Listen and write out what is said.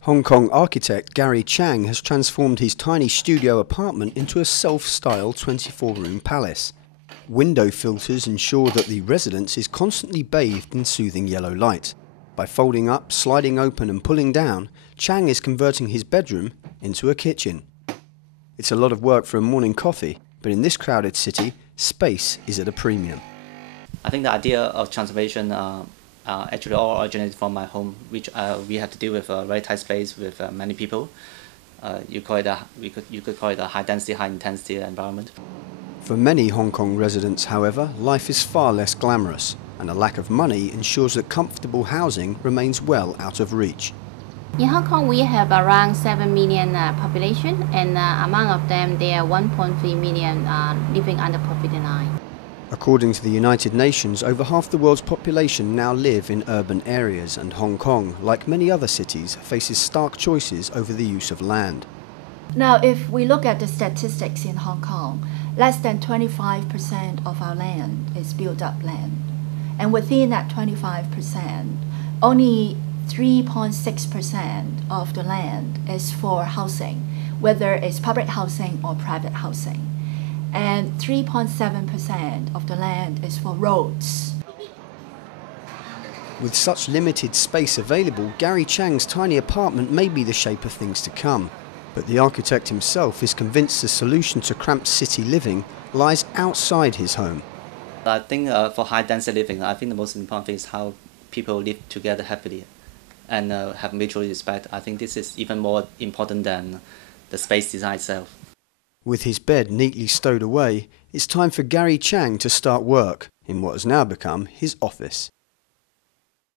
Hong Kong architect Gary CHANG has transformed his tiny studio apartment into a self-styled 24-room palace. Window filters ensure that the residence is constantly bathed in soothing yellow light. By folding up, sliding open and pulling down, CHANG is converting his bedroom into a kitchen. It's a lot of work for a morning coffee, but in this crowded city, space is at a premium. I think the idea of transformation actually all originated from my home, which we have to deal with a very tight space with many people. You could call it a high density, high intensity environment. For many Hong Kong residents, however, life is far less glamorous, and a lack of money ensures that comfortable housing remains well out of reach. In Hong Kong, we have around 7 million population, and among of them, there are 1.3 million living under poverty line. According to the United Nations, over half the world's population now live in urban areas, and Hong Kong, like many other cities, faces stark choices over the use of land. Now, if we look at the statistics in Hong Kong, less than 25% of our land is built-up land. And within that 25%, only 3.6% of the land is for housing, whether it's public housing or private housing. And 3.7% of the land is for roads. With such limited space available, Gary CHANG's tiny apartment may be the shape of things to come. But the architect himself is convinced the solution to cramped city living lies outside his home. I think for high density living, I think the most important thing is how people live together happily and have mutual respect. I think this is even more important than the space design itself. With his bed neatly stowed away, it's time for Gary CHANG to start work in what has now become his office.